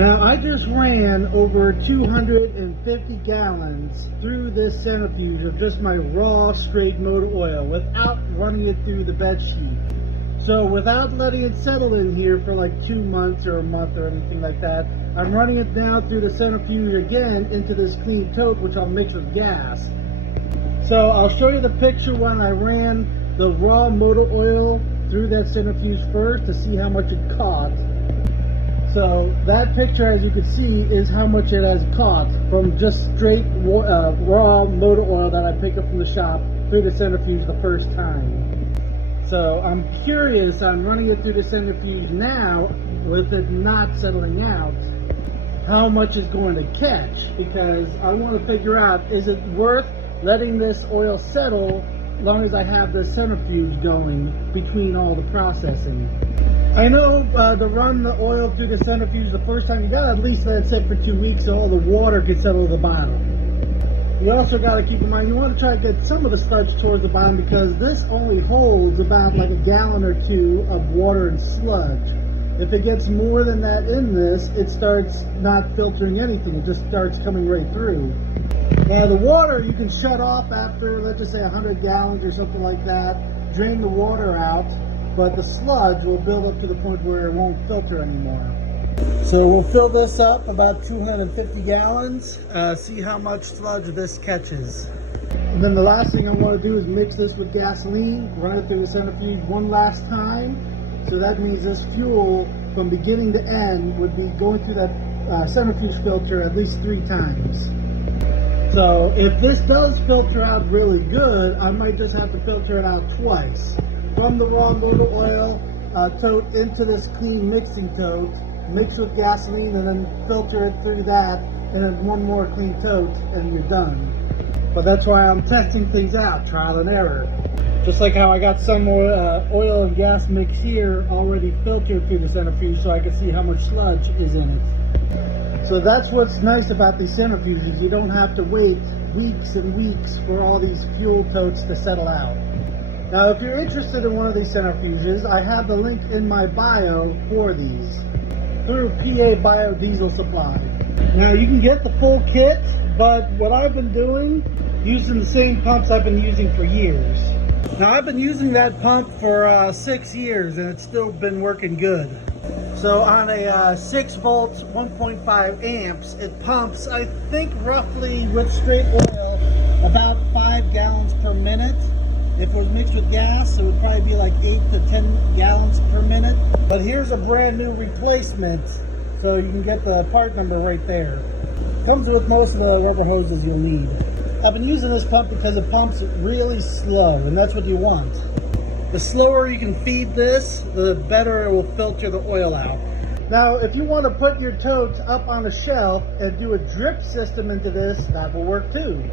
Now I just ran over 250 gallons through this centrifuge of just my raw straight motor oil without running it through the bed sheet. So without letting it settle in here for like 2 months or a month or anything like that, I'm running it now through the centrifuge again into this clean tote, which I'll mix with gas. So I'll show you the picture when I ran the raw motor oil through that centrifuge first to see how much it caught. So that picture, as you can see, is how much it has caught from just straight raw motor oil that I pick up from the shop through the centrifuge the first time. So I'm curious on running it through the centrifuge now, with it not settling out, how much is going to catch, because I want to figure out, is it worth letting this oil settle as long as I have the centrifuge going between all the processing. I know to run the oil through the centrifuge the first time, you gotta at least let it sit for 2 weeks so all the water can settle to the bottom. You also gotta keep in mind, you want to try to get some of the sludge towards the bottom, because this only holds about like a gallon or two of water and sludge. If it gets more than that in this, it starts not filtering anything. It just starts coming right through. Now the water you can shut off after, let's just say 100 gallons or something like that. Drain the water out, but the sludge will build up to the point where it won't filter anymore. So we'll fill this up about 250 gallons, see how much sludge this catches. And then the last thing I want to do is mix this with gasoline, run it through the centrifuge one last time. So that means this fuel from beginning to end would be going through that centrifuge filter at least 3 times. So if this does filter out really good, I might just have to filter it out twice. From the raw motor oil tote into this clean mixing tote, mix with gasoline, and then filter it through that, and then one more clean tote, and you're done. But that's why I'm testing things out, trial and error. Just like how I got some oil and gas mix here already filtered through the centrifuge so I can see how much sludge is in it. So that's what's nice about these centrifuges. You don't have to wait weeks and weeks for all these fuel totes to settle out. Now if you're interested in one of these centrifuges, I have the link in my bio for these through PA Biodiesel Supply. Now you can get the full kit, but what I've been doing, using the same pumps I've been using for years. Now I've been using that pump for 6 years and it's still been working good. So on a 6 volts, 1.5 amps, it pumps, I think roughly with straight oil, about 5 gallons per minute. If it was mixed with gas, it would probably be like 8 to 10 gallons per minute. But here's a brand new replacement, so you can get the part number right there. Comes with most of the rubber hoses you'll need. I've been using this pump because it pumps really slow, and that's what you want. The slower you can feed this, the better it will filter the oil out. Now, if you want to put your totes up on a shelf and do a drip system into this, that will work too.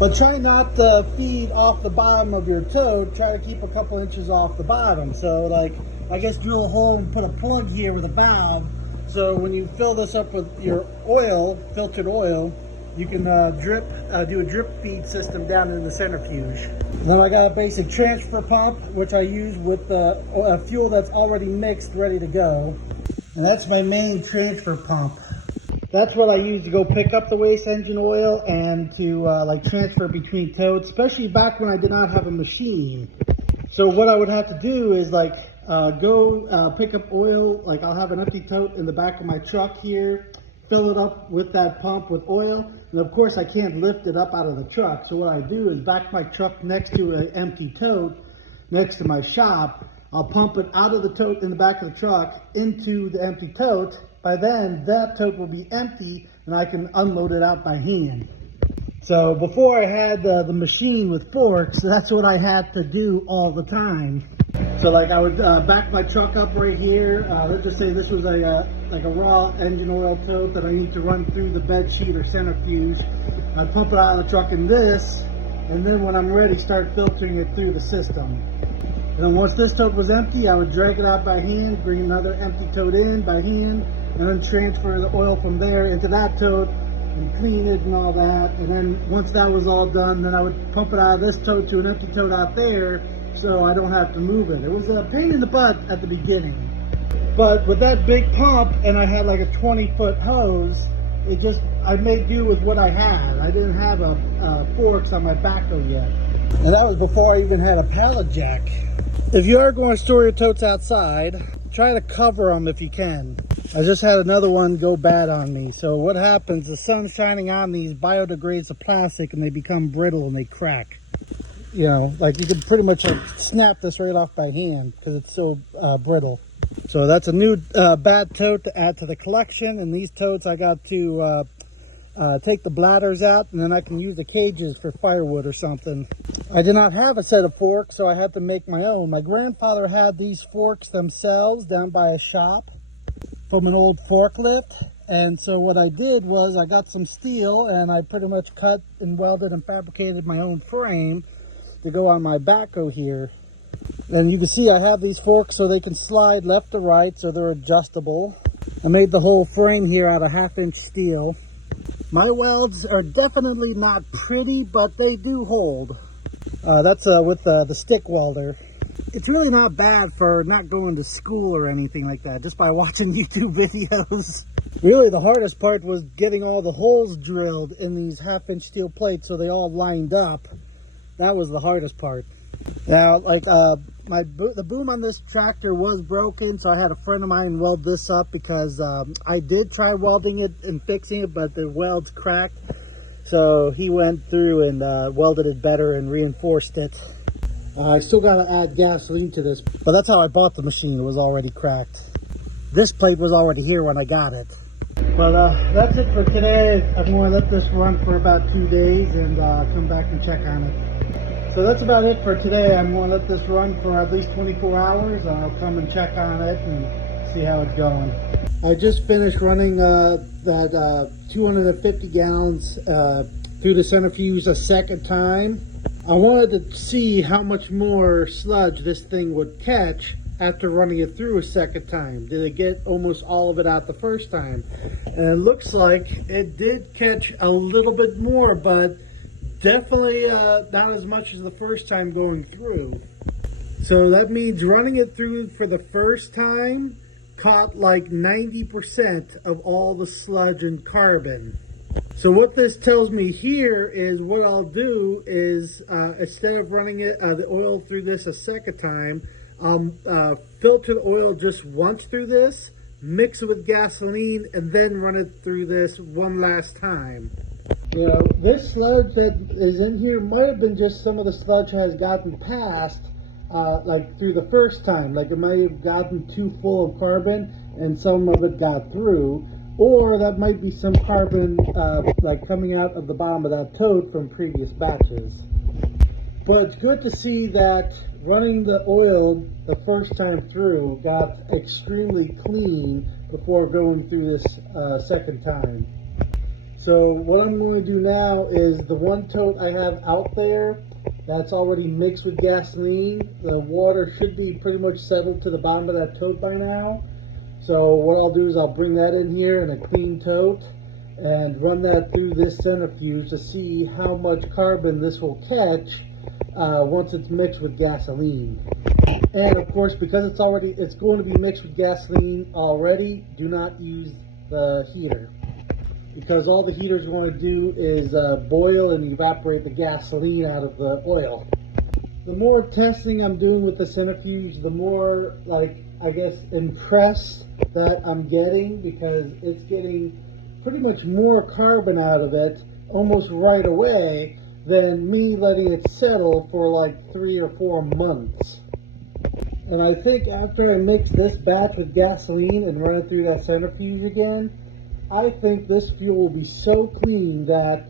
But try not to feed off the bottom of your tote. Try to keep a couple inches off the bottom. So like, I guess drill a hole and put a plug here with a valve. So when you fill this up with your oil, filtered oil, you can do a drip feed system down in the centrifuge. Then I got a basic transfer pump, which I use with fuel that's already mixed, ready to go. And that's my main transfer pump. That's what I use to go pick up the waste engine oil and to like transfer between totes, especially back when I did not have a machine. So what I would have to do is like go pick up oil. Like I'll have an empty tote in the back of my truck here, fill it up with that pump with oil. And of course I can't lift it up out of the truck. So what I do is back my truck next to an empty tote next to my shop. I'll pump it out of the tote in the back of the truck into the empty tote. By then, that tote will be empty and I can unload it out by hand. So before I had the machine with forks, that's what I had to do all the time. So like I would back my truck up right here. Let's just say this was like a raw engine oil tote that I need to run through the bed sheet or centrifuge. I'd pump it out of the truck in this, and then when I'm ready, start filtering it through the system. And then once this tote was empty, I would drag it out by hand, bring another empty tote in by hand, and then transfer the oil from there into that tote and clean it and all that. And then once that was all done, then I would pump it out of this tote to an empty tote out there so I don't have to move it. It was a pain in the butt at the beginning. But with that big pump, and I had like a 20-foot hose, I made do with what I had. I didn't have forks on my backhoe yet. And that was before I even had a pallet jack. If you are going to store your totes outside, try to cover them if you can. I just had another one go bad on me. So what happens, the sun's shining on these, biodegrades the plastic, and they become brittle and they crack. You know, like you can pretty much like snap this right off by hand because it's so brittle. So that's a new bad tote to add to the collection. And these totes I got to take the bladders out, and then I can use the cages for firewood or something. I did not have a set of forks, so I had to make my own. My grandfather had these forks themselves down by a shop from an old forklift. And so what I did was I got some steel and I pretty much cut and welded and fabricated my own frame to go on my backhoe here. And you can see I have these forks so they can slide left to right, so they're adjustable. I made the whole frame here out of 1/2-inch steel. My welds are definitely not pretty, but they do hold. That's with the stick welder. It's really not bad for not going to school or anything like that, just by watching YouTube videos. Really the hardest part was getting all the holes drilled in these 1/2-inch steel plates so they all lined up. That was the hardest part. Now, like the boom on this tractor was broken, so I had a friend of mine weld this up because I did try welding it and fixing it, but the welds cracked. So he went through and welded it better and reinforced it. I still got to add gasoline to this, but that's how I bought the machine. It was already cracked. This plate was already here when I got it. But that's it for today. I'm going to let this run for about 2 days and come back and check on it. So that's about it for today. I'm going to let this run for at least 24 hours. I'll come and check on it and see how it's going. I just finished running that 250 gallons through the centrifuge a second time. I wanted to see how much more sludge this thing would catch after running it through a second time. Did it get almost all of it out the first time? And it looks like it did catch a little bit more, but definitely not as much as the first time going through. So that means running it through for the first time caught like 90% of all the sludge and carbon. So what this tells me here is what I'll do is instead of running the oil through this a second time, I'll filter the oil just once through this, mix it with gasoline, and then run it through this one last time. You know, this sludge that is in here might have been just some of the sludge has gotten past, like through the first time. Like it might have gotten too full of carbon and some of it got through. Or that might be some carbon like coming out of the bottom of that tote from previous batches. But it's good to see that running the oil the first time through got extremely clean before going through this second time. So what I'm going to do now is the one tote I have out there that's already mixed with gasoline, the water should be pretty much settled to the bottom of that tote by now. So what I'll do is I'll bring that in here in a clean tote and run that through this centrifuge to see how much carbon this will catch once it's mixed with gasoline. And of course, because it's going to be mixed with gasoline already, do not use the heater, because all the heater is going to do is boil and evaporate the gasoline out of the oil. The more testing I'm doing with the centrifuge, the more, like, I guess, impressed that I'm getting, because it's getting pretty much more carbon out of it almost right away than me letting it settle for like 3 or 4 months. And I think after I mix this batch with gasoline and run it through that centrifuge again, I think this fuel will be so clean that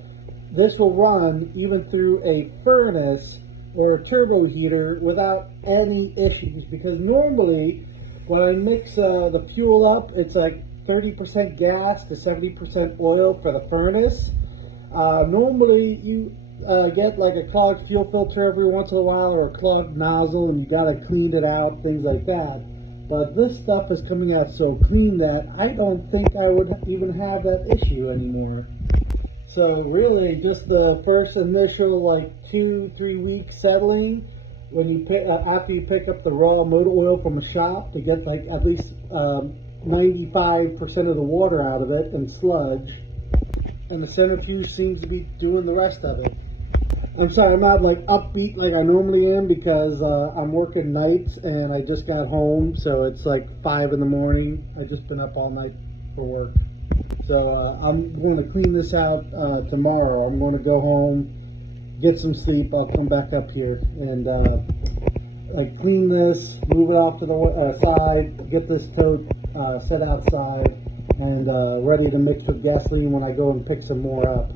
this will run even through a furnace or a turbo heater without any issues. Because normally when I mix the fuel up, it's like 30% gas to 70% oil for the furnace. Normally you get like a clogged fuel filter every once in a while, or a clogged nozzle, and you gotta clean it out, things like that. But this stuff is coming out so clean that I don't think I would even have that issue anymore. So really just the first initial like 2-3 weeks settling when you pick, after you pick up the raw motor oil from a shop, to get like at least 95% of the water out of it and sludge, and the centrifuge seems to be doing the rest of it. I'm sorry, I'm not like upbeat like I normally am because I'm working nights and I just got home, so it's like 5 in the morning. I just been up all night for work. So I'm going to clean this out tomorrow. I'm going to go home, get some sleep. I'll come back up here and like clean this, move it off to the side, get this tote set outside, and ready to mix with gasoline when I go and pick some more up.